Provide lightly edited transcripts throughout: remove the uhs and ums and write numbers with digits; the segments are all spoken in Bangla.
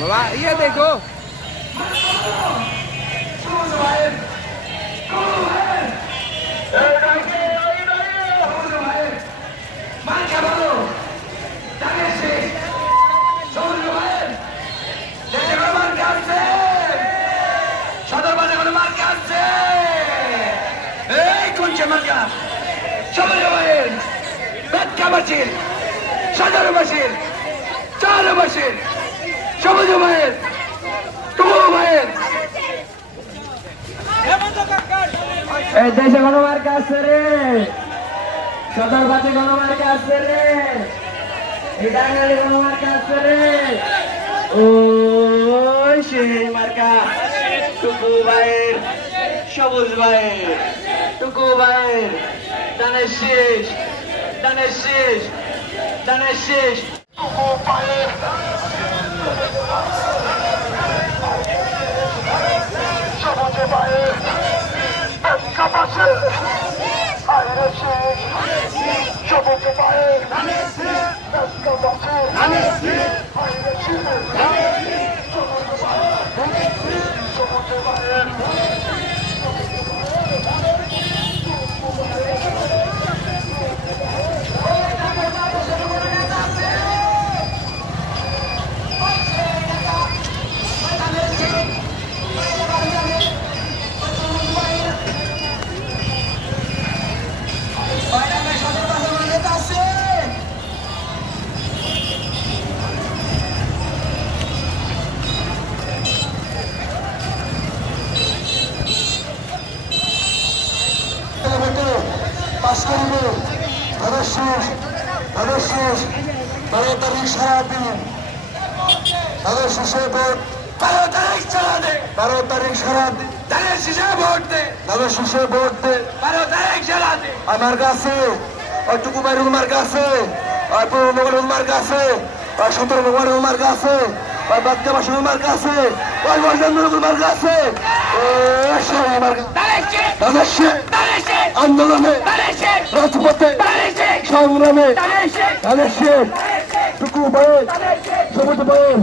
বাবা ইয়ে দেখো সাধারণবাসীর চারবাসীর সবুজ ভাইয়ের টুকু ভাইয়ের এই দেশে গণমার্কা আছে রে, সদরবাসী গণমার্কা আছে রে, এই টাঙ্গাইলে গণমার্কা আছে রে। ওই সেই মার্কা টুকু ভাইয়ের সবুজ ভাইয়ের টুকু ভাইয়ের দানের শেষ দানের শেষ দানের শেষ টুকু ভাইয়ের সবুজ ভাইয়ের কাপাসে আইরে শেষ সবুজ ভাইয়ের কাপাসে আইরে শেষ সবুজ ভাইয়ের পাশ করিবে শেষ 12 তারিখ সারাদিন তাদের শেষে ভোট 12 তারিখ সারাদিন 12 তারিখ সারাদিন তাদের শেষে ভোট দে 12 তারিখ সারাদিন আমার কাছে ওইটুকু বাইরে উমার কাছে আর পূর্ব মোগল উমার কাছে আর সতর মোগল উমার কাছে আর বাদ্যাবাসী উমার কাছে ওই মহাজন্দ্র উমার কাছে আন্দোলনে রাজপথে সংগ্রামে ধানের শেষ টুকু ভাইয়ের সবুজ ভাইয়ের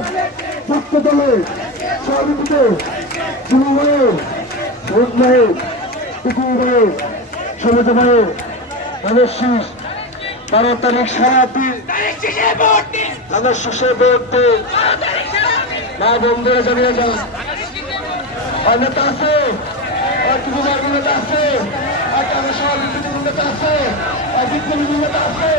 যুক্ত দলে সভাপতিতে যুব ভাইয়ের সবুজ ভাইয়ের টুকু ভাইয়ের সবুজ ভাইয়ের ধানের শেষ 12 তারিখ সারাদিন ধানের শেষে ভোট দিন মা বন্ধুরা জানিয়ে যান আর নেতা আছে আর টুকু ভাইয়ের নেতা আছে আর আমার সভাপতি নেতা আছে আর বিপ্লবী নেতা আছে